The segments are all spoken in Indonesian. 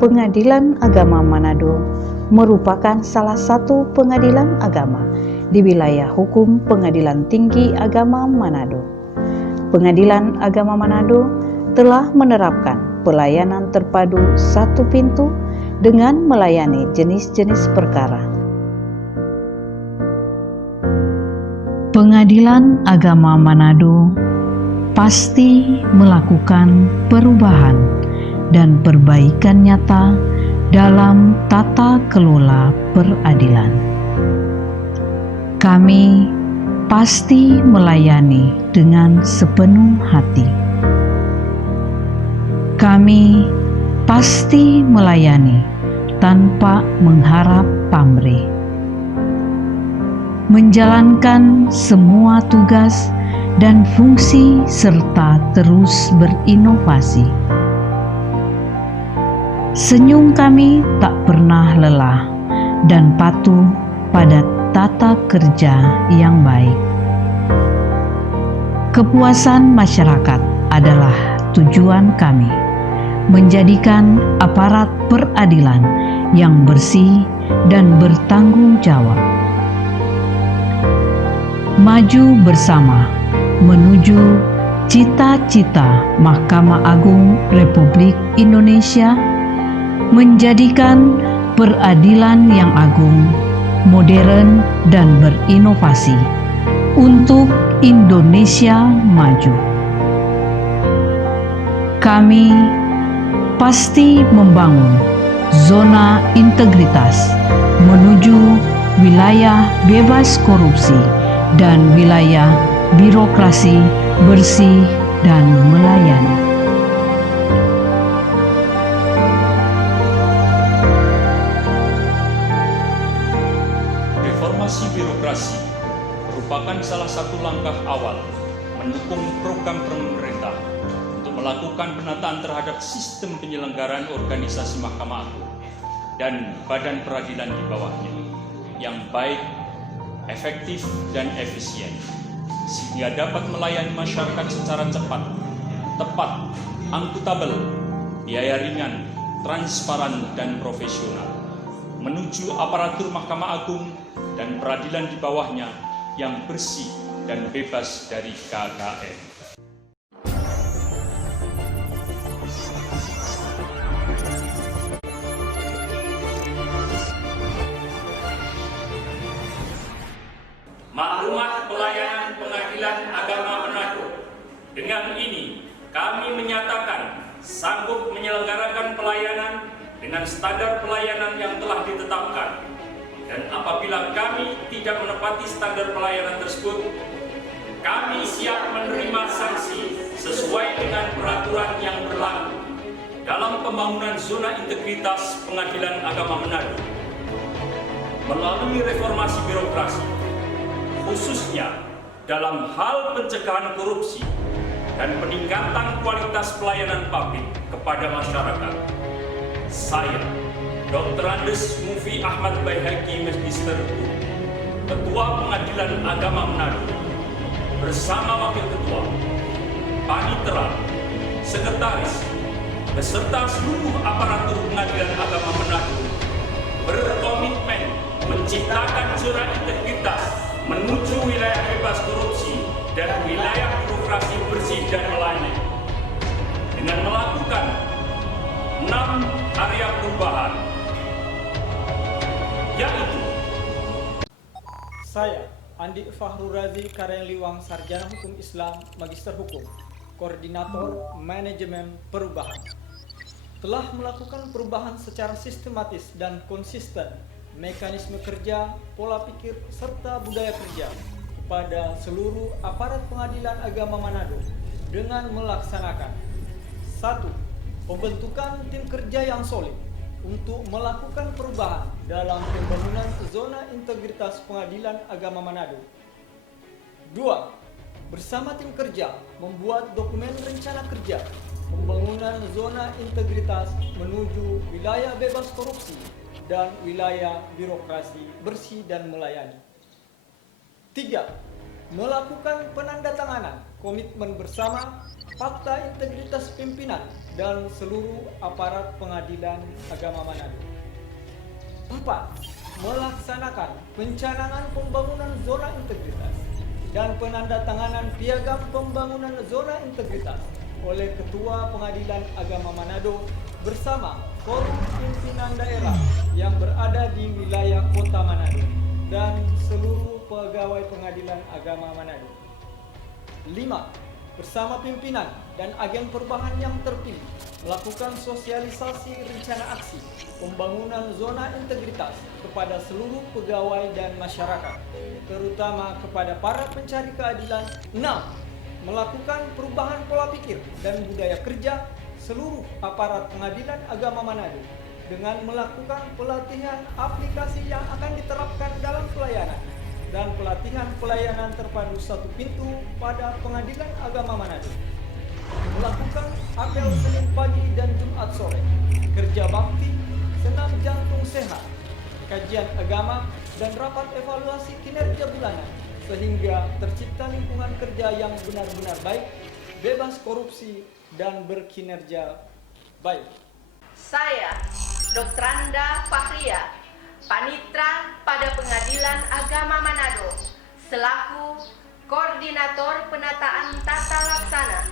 Pengadilan Agama Manado merupakan salah satu pengadilan agama di wilayah hukum Pengadilan Tinggi Agama Manado. Pengadilan Agama Manado telah menerapkan pelayanan terpadu satu pintu dengan melayani jenis-jenis perkara. Pengadilan Agama Manado pasti melakukan perubahan dan perbaikan nyata dalam tata kelola peradilan. Kami pasti melayani dengan sepenuh hati. Kami pasti melayani tanpa mengharap pamrih. Menjalankan semua tugas dan fungsi serta terus berinovasi. Senyum kami tak pernah lelah dan patuh pada tata kerja yang baik. Kepuasan masyarakat adalah tujuan kami, menjadikan aparat peradilan yang bersih dan bertanggung jawab. Maju bersama menuju cita-cita Mahkamah Agung Republik Indonesia, menjadikan peradilan yang agung, modern, dan berinovasi untuk Indonesia maju. Kami pasti membangun zona integritas menuju wilayah bebas korupsi dan wilayah birokrasi bersih dan melayani. Reformasi birokrasi merupakan salah satu langkah awal mendukung program pemerintah untuk melakukan penataan terhadap sistem penyelenggaraan organisasi Mahkamah Agung dan badan peradilan di bawahnya yang baik, efektif, dan efisien, sehingga dapat melayani masyarakat secara cepat, tepat, akuntabel, biaya ringan, transparan, dan profesional, menuju aparatur Mahkamah Agung dan peradilan di bawahnya yang bersih dan bebas dari KKN. Maklumat pelayanan Pengadilan Agama Manado. Dengan ini, kami menyatakan sanggup menyelenggarakan pelayanan dengan standar pelayanan yang telah ditetapkan. Dan apabila kami tidak menepati standar pelayanan tersebut, kami siap menerima sanksi sesuai dengan peraturan yang berlaku dalam pembangunan zona integritas Pengadilan Agama Manado. Melalui reformasi birokrasi, khususnya dalam hal pencegahan korupsi dan peningkatan kualitas pelayanan publik kepada masyarakat, saya, Dr. Andes Mufi Ahmad Baihaqi Magister Hukum, Ketua Pengadilan Agama Manado, bersama Wakil Ketua, Panitera, Sekretaris, beserta seluruh aparatur Pengadilan Agama Manado, berkomitmen menciptakan zona integritas menuju wilayah bebas korupsi dan wilayah birokrasi bersih dan melayani dengan melakukan 6 area perubahan, yaitu saya, Andi Fahrul Razi Karengliwang, Sarjana Hukum Islam, Magister Hukum, Koordinator Manajemen Perubahan, telah melakukan perubahan secara sistematis dan konsisten mekanisme kerja, pola pikir, serta budaya kerja kepada seluruh aparat Pengadilan Agama Manado dengan melaksanakan 1. Pembentukan tim kerja yang solid untuk melakukan perubahan dalam pembangunan zona integritas Pengadilan Agama Manado. 2. Bersama tim kerja membuat dokumen rencana kerja pembangunan zona integritas menuju wilayah bebas korupsi dan wilayah birokrasi bersih dan melayani. 3. Melakukan penandatanganan komitmen bersama fakta integritas pimpinan dan seluruh aparat pengadilan agama Manado. 4. Melaksanakan pencanangan pembangunan zona integritas dan penandatanganan piagam pembangunan zona integritas oleh Ketua Pengadilan Agama Manado bersama forum pimpinan daerah yang berada di wilayah Kota Manado dan seluruh pegawai Pengadilan Agama Manado. 5. Bersama pimpinan dan agen perubahan yang terpilih melakukan sosialisasi rencana aksi pembangunan zona integritas kepada seluruh pegawai dan masyarakat, terutama kepada para pencari keadilan. 6. Melakukan perubahan pola pikir dan budaya kerja seluruh aparat Pengadilan Agama Manado dengan melakukan pelatihan aplikasi yang akan diterapkan dalam pelayanan dan pelatihan pelayanan terpadu satu pintu pada Pengadilan Agama Manado. Melakukan apel Senin pagi dan Jumat sore, kerja bakti, senam jantung sehat, kajian agama, dan rapat evaluasi kinerja bulanan sehingga tercipta lingkungan kerja yang benar-benar baik, bebas korupsi, dan berkinerja baik. Saya, Dr. Anda Fahria, Panitra pada Pengadilan Agama Manado, selaku Koordinator Penataan Tata Laksana,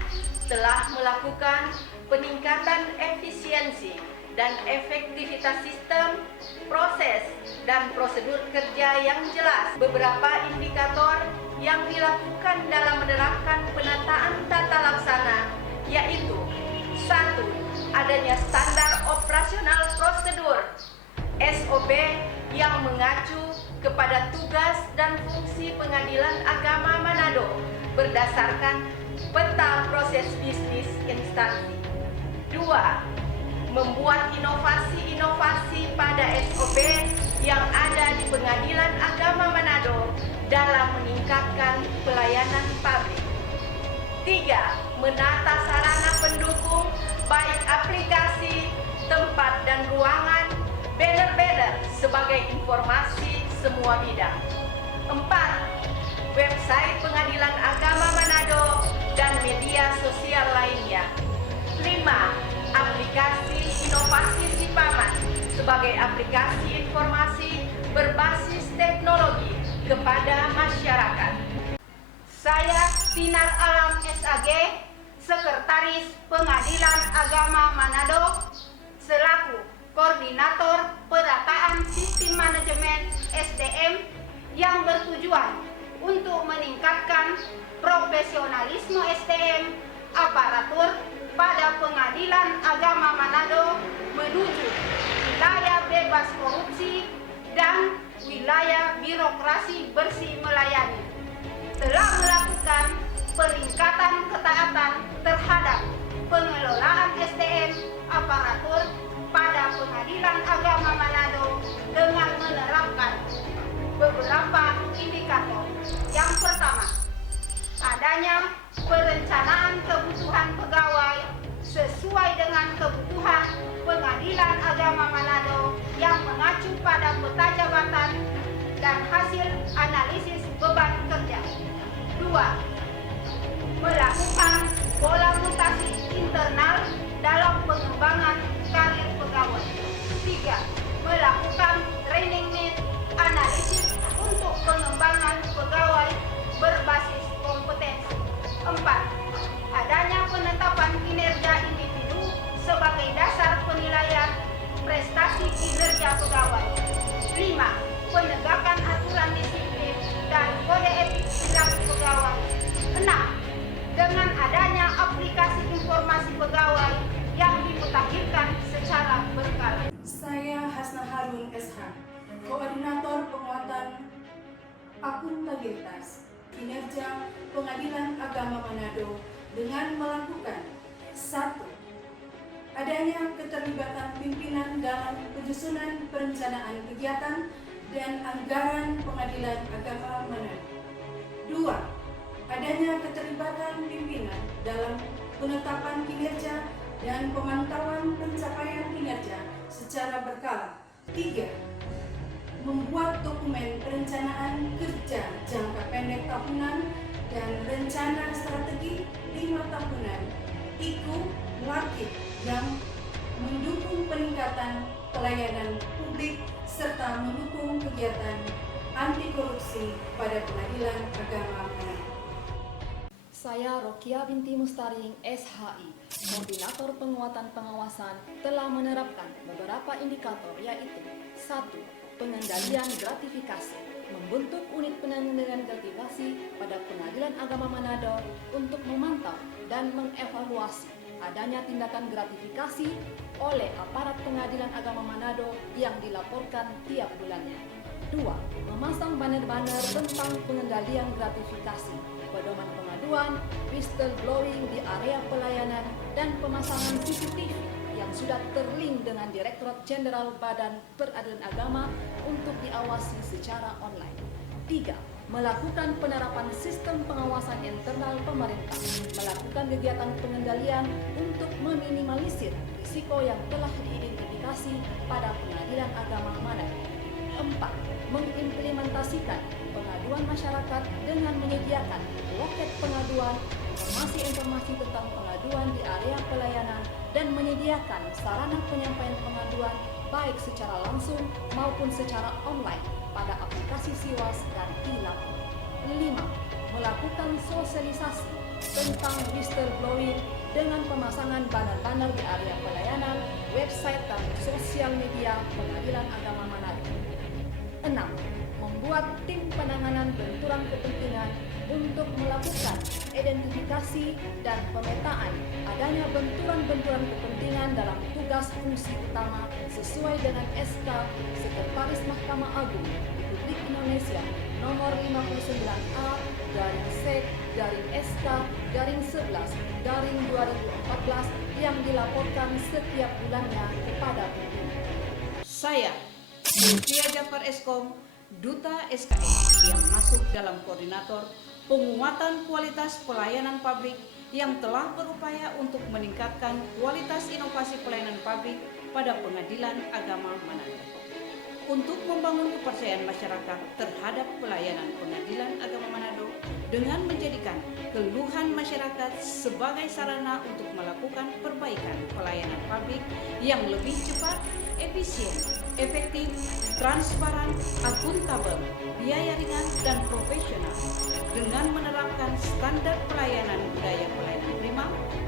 telah melakukan peningkatan efisiensi dan efektivitas sistem, proses, dan prosedur kerja yang jelas. Beberapa indikator yang dilakukan dalam menerapkan penataan tata laksana yaitu: 1. Adanya standar operasional prosedur (SOP) yang mengacu kepada tugas dan fungsi Pengadilan Agama Manado berdasarkan peta proses bisnis instansi. 2. Membuat inovasi-inovasi pada SOP yang ada di Pengadilan Agama Manado dalam meningkatkan pelayanan publik. 3. Menata sarana pendukung baik aplikasi, tempat dan ruangan, banner-banner sebagai informasi semua bidang. 4. Website Pengadilan Agama Manado dan media sosial lainnya. 5. Aplikasi inovasi Sipaman sebagai aplikasi informasi berbasis teknologi kepada masyarakat. Saya Sinar Alam SAG, Sekretaris Pengadilan Agama Manado, selaku Koordinator Penataan Sistem Manajemen SDM yang bertujuan untuk meningkatkan profesionalisme SDM aparatur pada Pengadilan Agama Manado menuju wilayah bebas korupsi dan wilayah birokrasi bersih melayani. Telah melakukan peningkatan ketaatan terhadap pengelolaan SDM aparatur pada Pengadilan Agama Manado dengan menerapkan beberapa indikator. Yang pertama, adanya perencanaan kebutuhan pegawai sesuai dengan kebutuhan Pengadilan Agama Manado yang mengacu pada peta jabatan dan hasil analisis beban kerja. 2. Melakukan pola mutasi internal dalam pengembangan karir pegawai. 3. Melakukan training need analisis untuk pengembangan pegawai berbasis kompetensi. 4. Adanya penetapan kinerja individu sebagai dasar penilaian prestasi kinerja pegawai. 5. Penegakan aturan disiplin dan kode etik perilaku pegawai. 6. Dengan adanya aplikasi informasi pegawai yang dimutakhirkan secara berkala. Saya Hasna Harun SH, Koordinator Penguatan Akuntabilitas Kinerja Pengadilan Agama Manado dengan melakukan: 1. Adanya keterlibatan pimpinan dalam penyusunan perencanaan kegiatan dan anggaran Pengadilan Agama Manado. 2. Adanya keterlibatan pimpinan dalam penetapan kinerja dan pemantauan pencapaian kinerja secara berkala. 3. Membuat dokumen perencanaan kerja jangka pendek tahunan dan rencana strategi 5 tahunan yang mendukung peningkatan pelayanan publik serta mendukung kegiatan anti korupsi pada Pengadilan Agama Manado. Saya Rokia binti Mustaring, SHI, Koordinator Penguatan Pengawasan, telah menerapkan beberapa indikator yaitu 1. Pengendalian gratifikasi, membentuk unit pengendalian gratifikasi pada Pengadilan Agama Manado untuk memantau dan mengevaluasi adanya tindakan gratifikasi oleh aparat Pengadilan Agama Manado yang dilaporkan tiap bulannya. 2. Memasang banner-banner tentang pengendalian gratifikasi, pedoman pengaduan, whistleblowing di area pelayanan, dan pemasangan CCTV yang sudah terlink dengan Direktorat Jenderal Badan Peradilan Agama untuk diawasi secara online. 3. Melakukan penerapan sistem pengawasan internal pemerintah, melakukan kegiatan pengendalian untuk meminimalisir risiko yang telah diidentifikasi pada Pengadilan Agama Manado. 4. Mengimplementasikan pengaduan masyarakat dengan menyediakan loket pengaduan, informasi-informasi tentang pengaduan di area pelayanan, dan menyediakan sarana penyampaian pengaduan baik secara langsung maupun secara online pada aplikasi SIWAS dan e-lapor. 5. Melakukan sosialisasi tentang whistleblowing dengan pemasangan banner-banner di area pelayanan, website, dan sosial media Pengadilan Agama Manado. 6. Membuat tim penanganan benturan kepentingan untuk melakukan identifikasi dan pemetaan adanya benturan-benturan kepentingan dalam tugas fungsi utama sesuai dengan SK Sekretaris Mahkamah Agung Republik Indonesia nomor 59A/SK/11/2014 yang dilaporkan setiap bulannya kepada pimpinan. Saya, Sylvia Jafar Eskom, Duta SKM yang masuk dalam koordinator penguatan kualitas pelayanan publik yang telah berupaya untuk meningkatkan kualitas inovasi pelayanan publik pada Pengadilan Agama Manado. Untuk membangun kepercayaan masyarakat terhadap pelayanan Pengadilan Agama Manado dengan menjadikan keluhan masyarakat sebagai sarana untuk melakukan perbaikan pelayanan publik yang lebih cepat, efisien, efektif, transparan, akuntabel, biaya ringan, dan profesional. Dengan menerapkan standar pelayanan budaya pelayanan prima,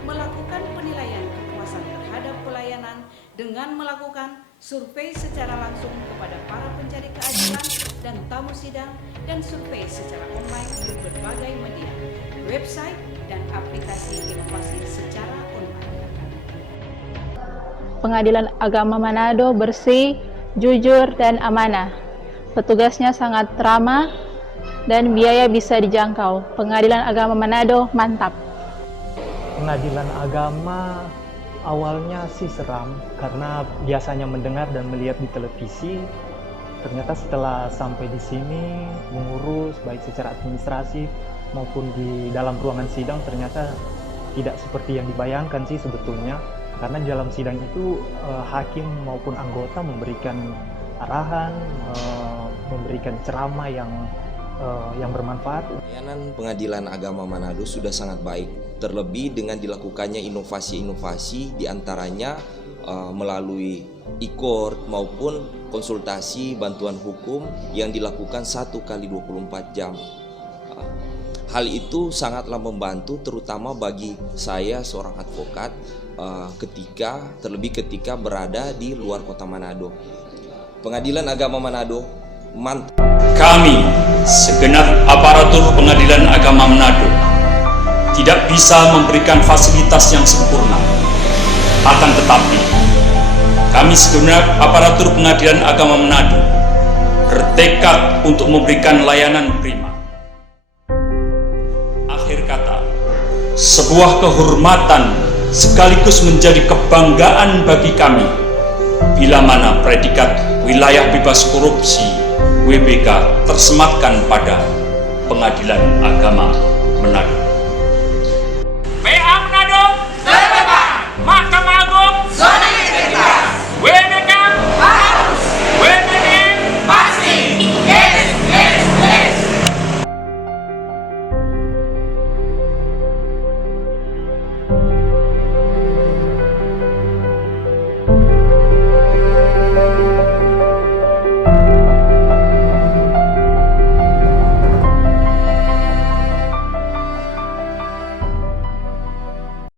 melakukan penilaian kepuasan terhadap pelayanan dengan melakukan survei secara langsung kepada para pencari keadilan dan tamu sidang, dan survei secara online di berbagai media, website, dan aplikasi inovasi secara online. Pengadilan Agama Manado bersih, jujur, dan amanah. Petugasnya sangat ramah dan biaya bisa dijangkau. Pengadilan Agama Manado mantap. Pengadilan agama awalnya sih seram karena biasanya mendengar dan melihat di televisi. Ternyata setelah sampai di sini mengurus baik secara administrasi maupun di dalam ruangan sidang ternyata tidak seperti yang dibayangkan sih sebetulnya. Karena di dalam sidang itu hakim maupun anggota memberikan arahan, memberikan ceramah yang bermanfaat. Pelayanan Pengadilan Agama Manado sudah sangat baik, terlebih dengan dilakukannya inovasi-inovasi diantaranya melalui e-court maupun konsultasi bantuan hukum yang dilakukan 1 kali 24 jam. Hal itu sangatlah membantu terutama bagi saya seorang advokat terlebih ketika berada di luar kota Manado. Pengadilan Agama Manado mantap. Kami, segenap aparatur Pengadilan Agama Manado, tidak bisa memberikan fasilitas yang sempurna. Akan tetapi, kami segenap aparatur Pengadilan Agama Manado bertekad untuk memberikan layanan prima. Akhir kata, sebuah kehormatan sekaligus menjadi kebanggaan bagi kami bila mana predikat wilayah bebas korupsi WBK tersematkan pada Pengadilan Agama Manado.